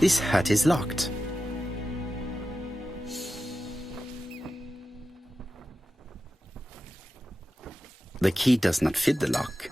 This hut is locked. The key does not fit the lock.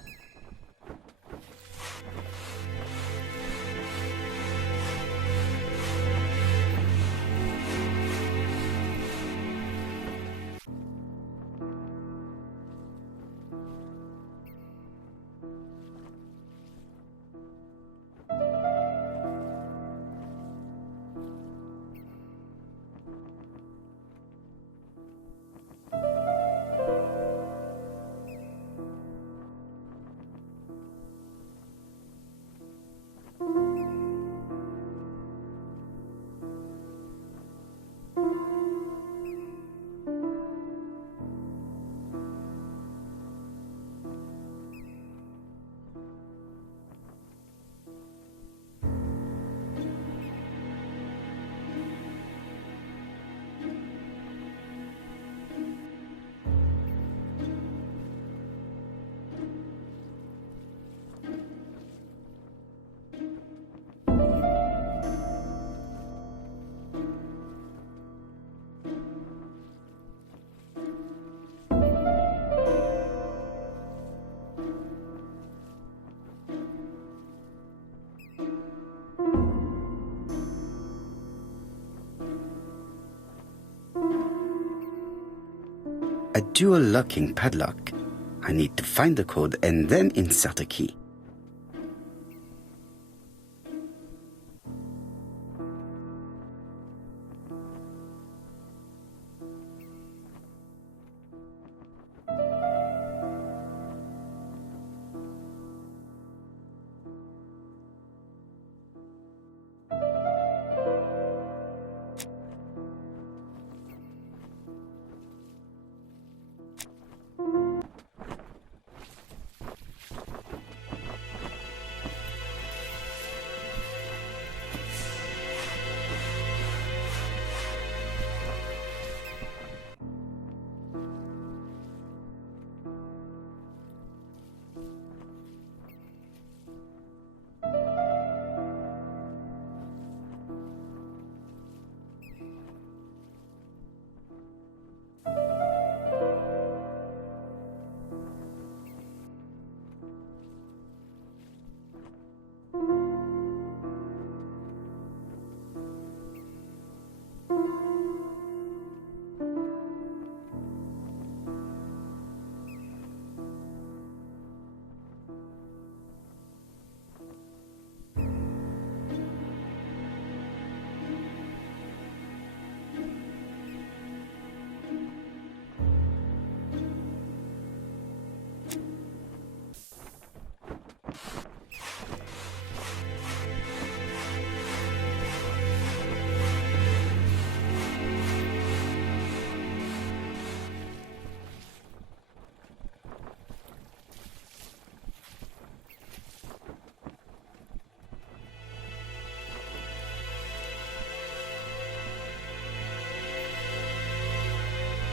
A dual locking padlock. I need to find the code and then insert a key.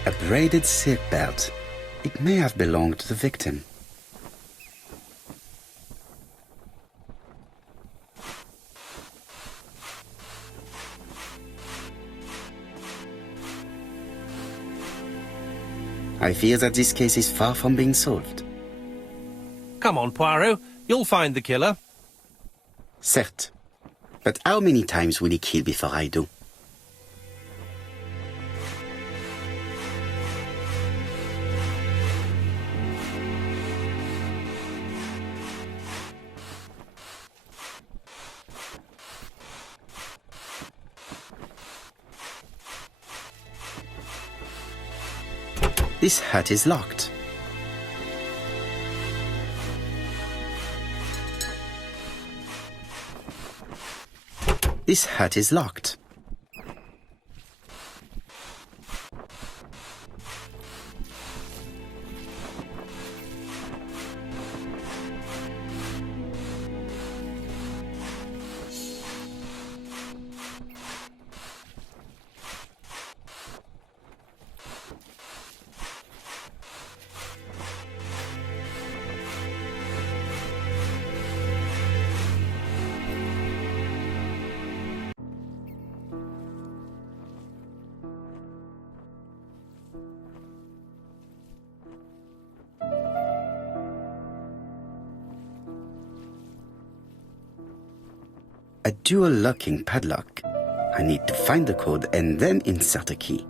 A braided silk belt. It may have belonged to the victim. I fear that this case is far from being solved. Come on, Poirot. You'll find the killer. Certes. But how many times will he kill before I do? This hut is locked. This hut is locked. do a locking padlock. I need to find the code and then insert a key.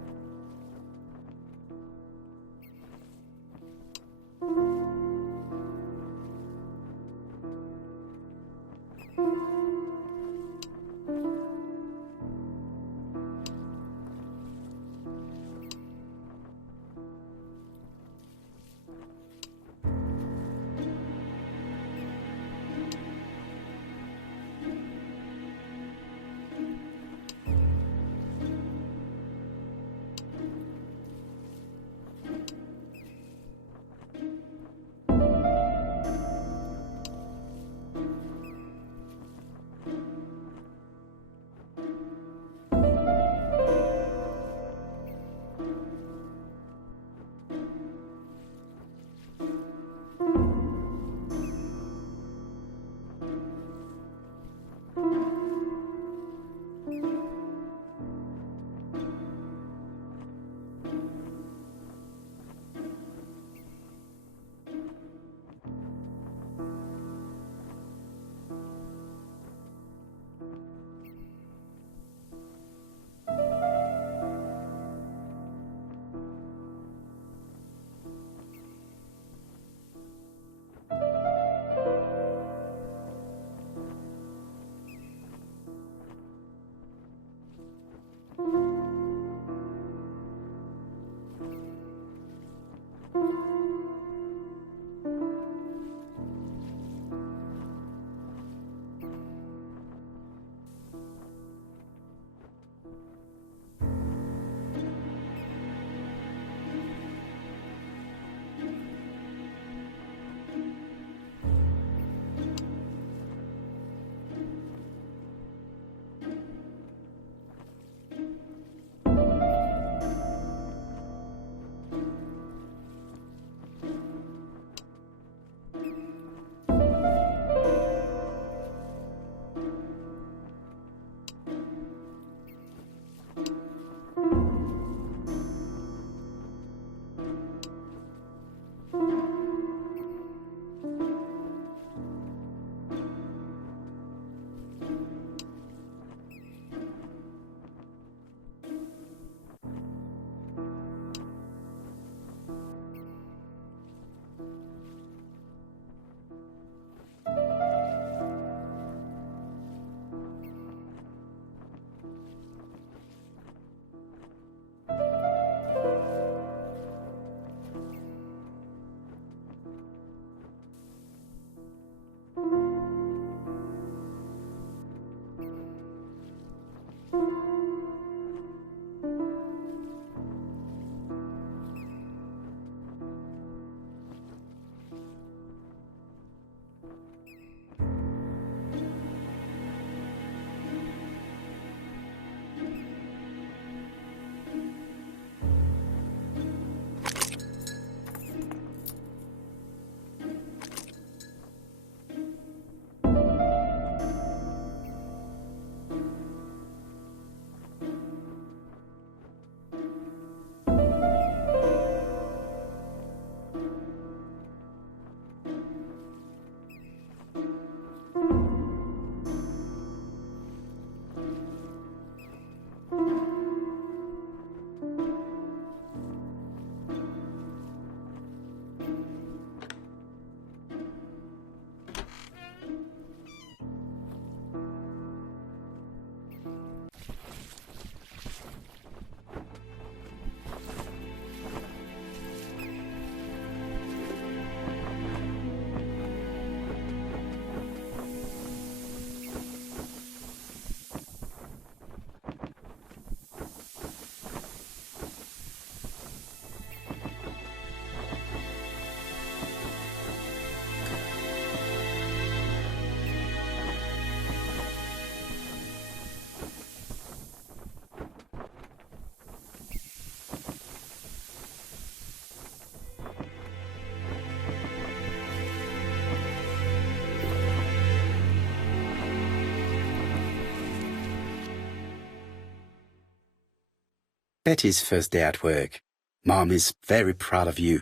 Betty's first day at work. Mom is very proud of you.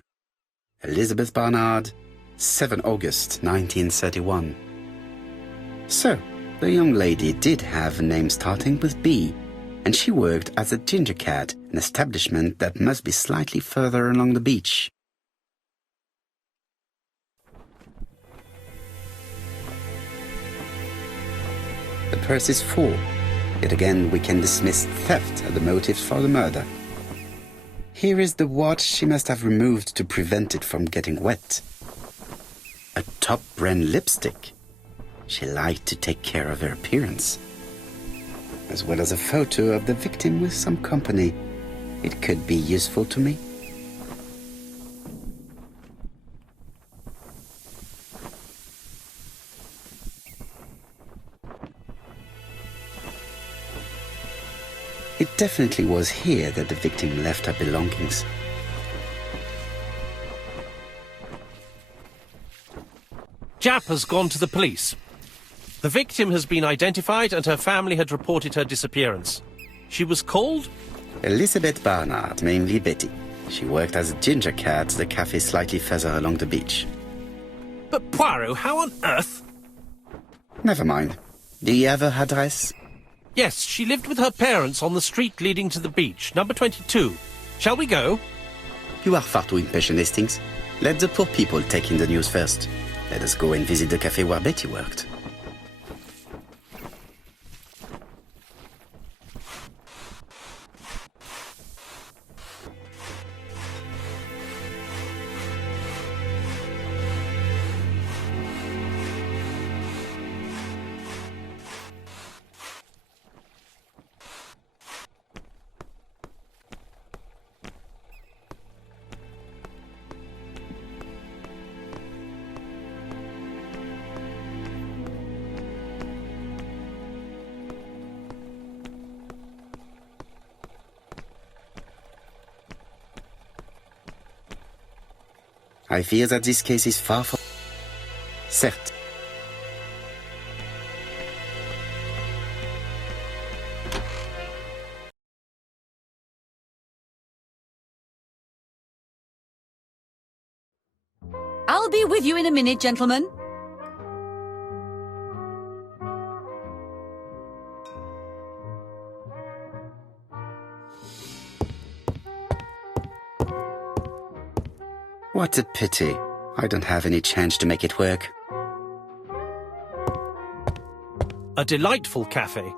Elizabeth Barnard, 7 August 1931. So, The young lady did have a name starting with B, and she worked as a ginger cat, an establishment that must be slightly further along the beach. The purse is full. Yet again, we can dismiss theft as the motive for the murder. Here is the watch she must have removed to prevent it from getting wet. A top-brand lipstick. She liked to take care of her appearance. As well as a photo of the victim with some company. It could be useful to me. It definitely was here that the victim left her belongings. Jap has gone to the police. The victim has been identified and her family had reported her disappearance. She was called? Elizabeth Barnard, mainly Betty. She worked as a ginger cat at the cafe slightly further along the beach. But Poirot, how on earth? Never mind. Do you have her address? Yes, she lived with her parents on the street leading to the beach, number 22. Shall we go? You are far too impatient, Hastings. Let the poor people take in the news first. Let us go and visit the cafe where Betty worked. I fear that this case is far from... Certes. I'll be with you in a minute, gentlemen. What a pity. I don't have any change to make it work. A delightful cafe.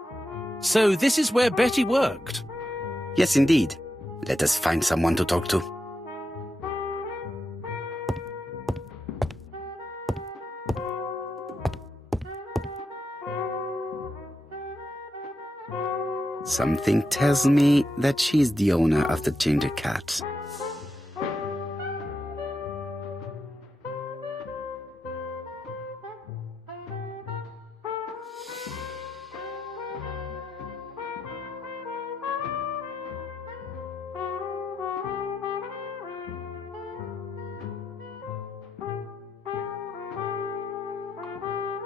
So this is where Betty worked? Yes, indeed. Let us find someone to talk to. Something tells me that she is the owner of the ginger cat.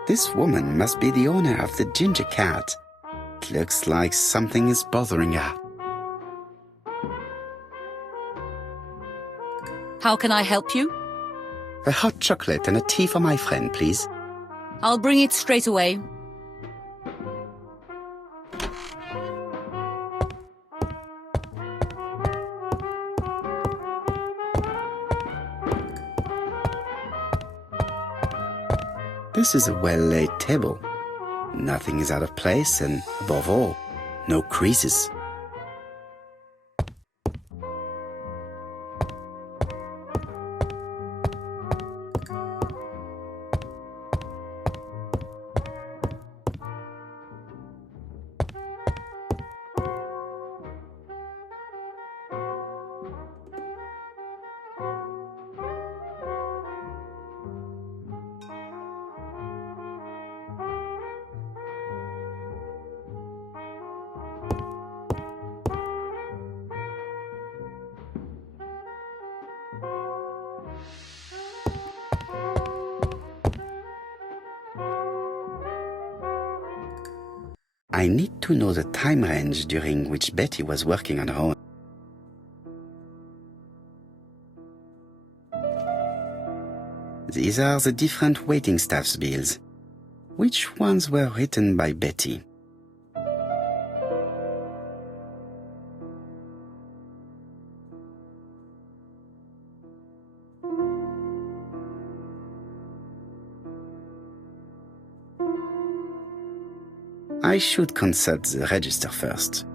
This woman must be the owner of the ginger cat. It looks like something is bothering her. How can I help you? A hot chocolate and a tea for my friend, please. I'll bring it straight away. This is a well-laid table. Nothing is out of place and, above all, no creases. I need to know the time range during which Betty was working on her own. These are the different waiting staff's bills. Which ones were written by Betty? I should consult the register first.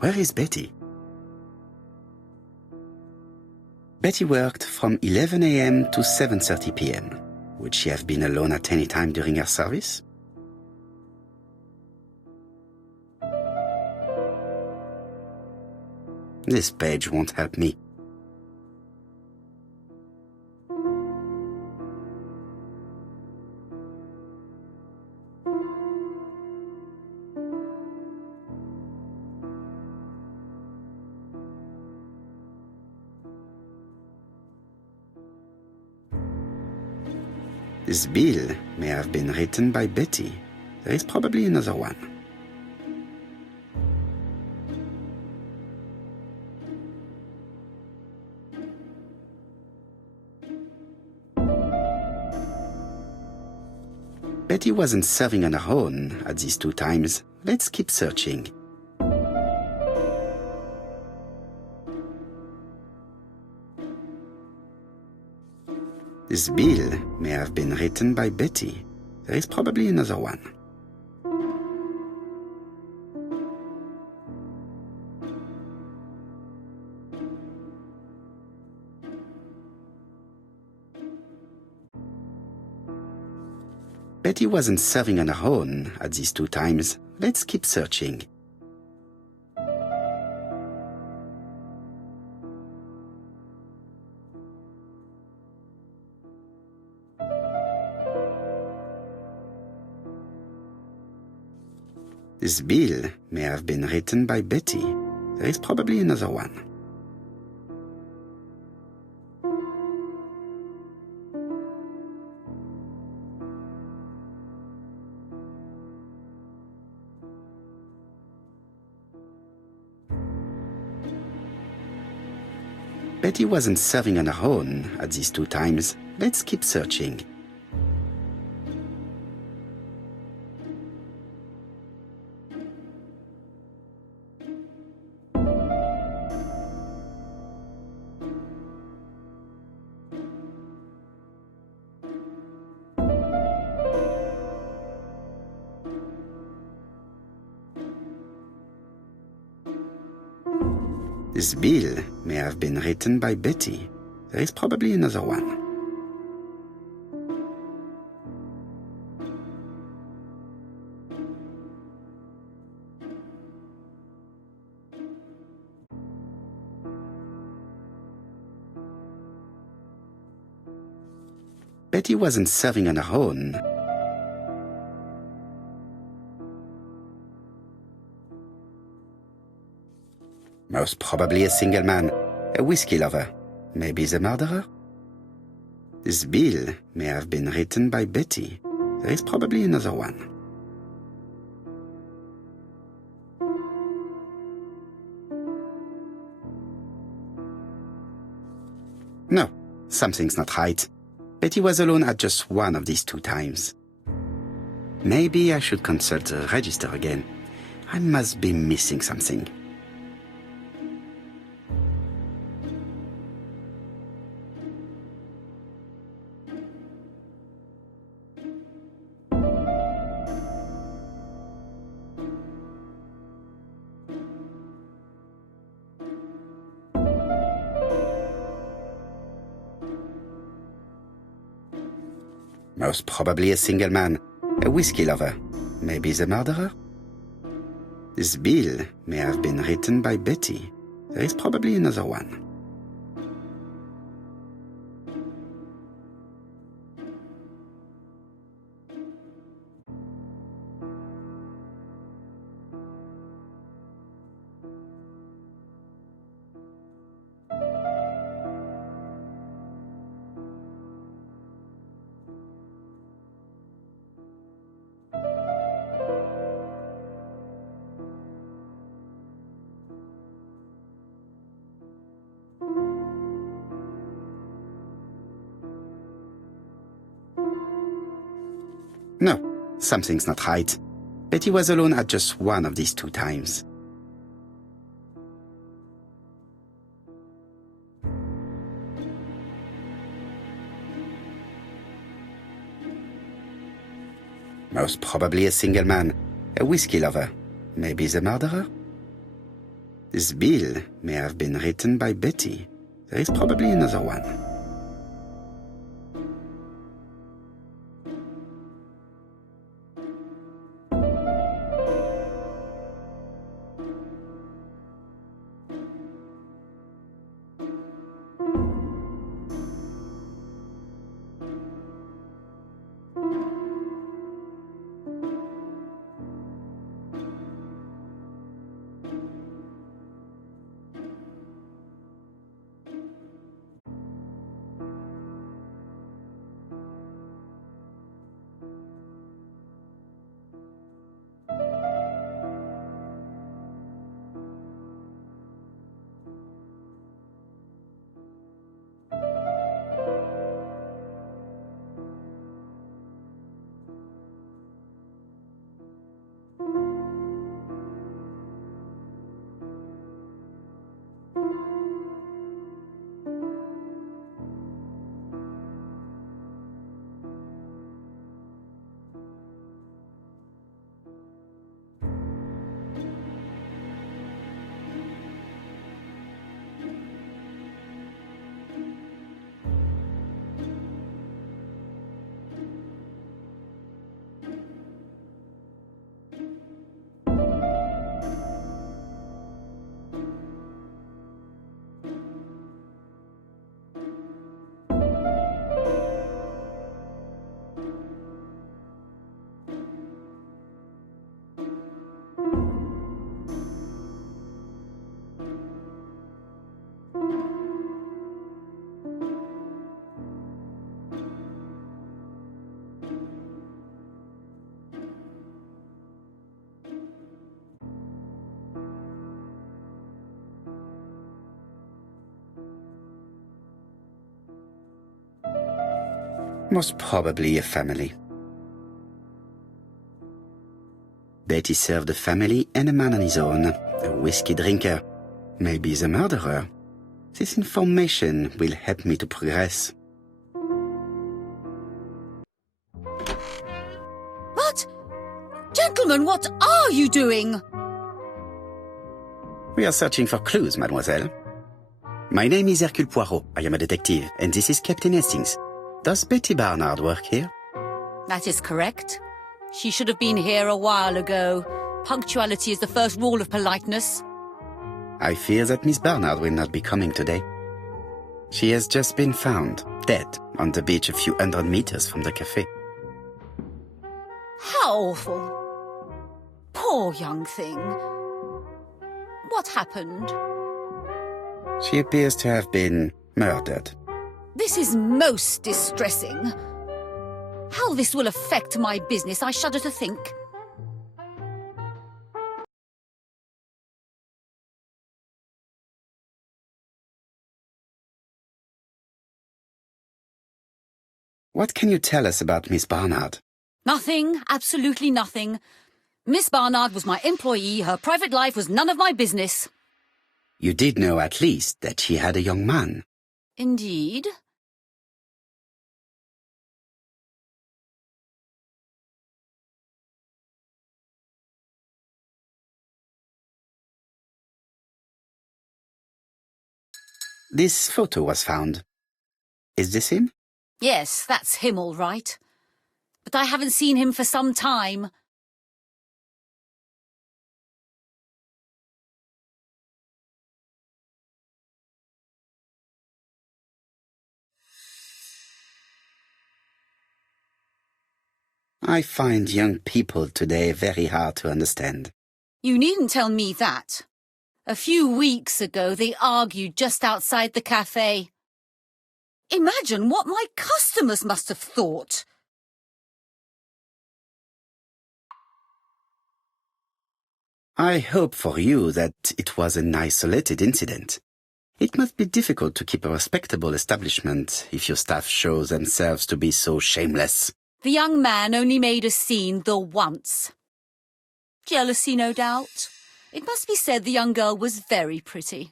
Where is Betty? Betty worked from 11 a.m. to 7:30 p.m. Would she have been alone at any time during her service? This page won't help me. This bill may have been written by Betty. There is probably another one. Betty wasn't serving on her own at these two times. Let's keep searching. This bill may have been written by Betty. There is probably another one. Betty wasn't serving on her own at these two times. Let's keep searching. This bill may have been written by Betty. There is probably another one. Betty wasn't serving on her own at these two times. Let's keep searching. This bill may have been written by Betty. There is probably another one. Betty wasn't serving on her own. Most probably a single man, a whiskey lover, maybe the murderer. This bill may have been written by Betty. There is probably another one. No, something's not right. Betty was alone at just one of these two times. Maybe I should consult the register again. I must be missing something. Most probably a single man, a whiskey lover. Maybe the murderer? This bill may have been written by Betty. There is probably another one. No, something's not right. Betty was alone at just one of these 2 times. Most probably a single man, a whiskey lover. Maybe the murderer? This bill may have been written by Betty. There is probably another one. Most probably a family. Betty served a family and a man on his own, a whiskey drinker. Maybe the murderer. This information will help me to progress. What? Gentlemen, what are you doing? We are searching for clues, mademoiselle. My name is Hercule Poirot. I am a detective, and this is Captain Hastings. Does Betty Barnard work here? That is correct. She should have been here a while ago. Punctuality is the first rule of politeness. I fear that Miss Barnard will not be coming today. She has just been found, dead, on the beach a few hundred meters from the cafe. How awful. Poor young thing. What happened? She appears to have been murdered. This is most distressing. How this will affect my business, I shudder to think. What can you tell us about Miss Barnard? Nothing, absolutely nothing. Miss Barnard was my employee. Her private life was none of my business. You did know at least that she had a young man. Indeed. This photo was found. Is this him? Yes, that's him all right. but I haven't seen him for some time. I find young people today very hard to understand. You needn't tell me that. A few weeks ago, they argued just outside the cafe. Imagine what my customers must have thought. I hope for you that it was an isolated incident. It must be difficult to keep a respectable establishment if your staff show themselves to be so shameless. The young man only made a scene the once. Jealousy, no doubt. It must be said the young girl was very pretty.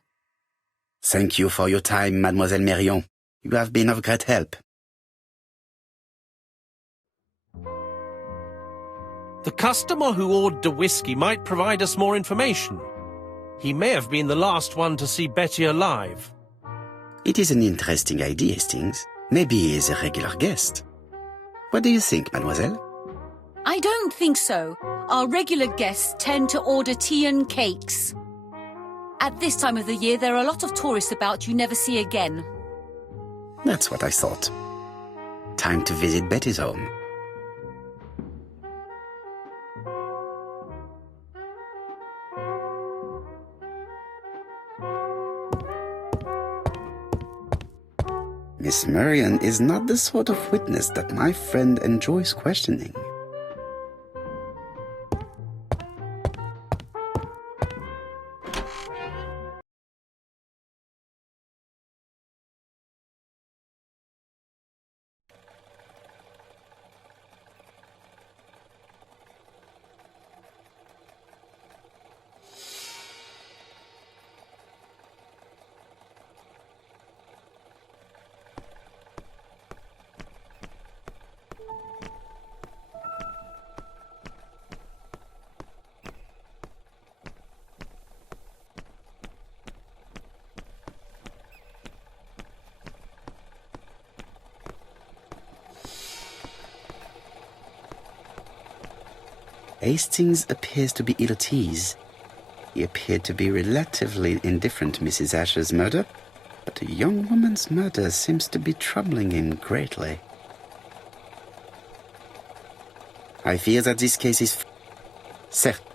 Thank you for your time, Mademoiselle Mérion. You have been of great help. The customer who ordered the whiskey might provide us more information. He may have been the last one to see Betty alive. It is an interesting idea, Hastings. Maybe he is a regular guest. What do you think, mademoiselle? I don't think so. Our regular guests tend to order tea and cakes. At this time of the year, there are a lot of tourists about you never see again. That's what I thought. Time to visit Betty's home. Miss Mérion is not the sort of witness that my friend enjoys questioning. Hastings appears to be ill at ease. He appeared to be relatively indifferent to Mrs. Asher's murder, but a young woman's murder seems to be troubling him greatly. I fear that this case is... Certes,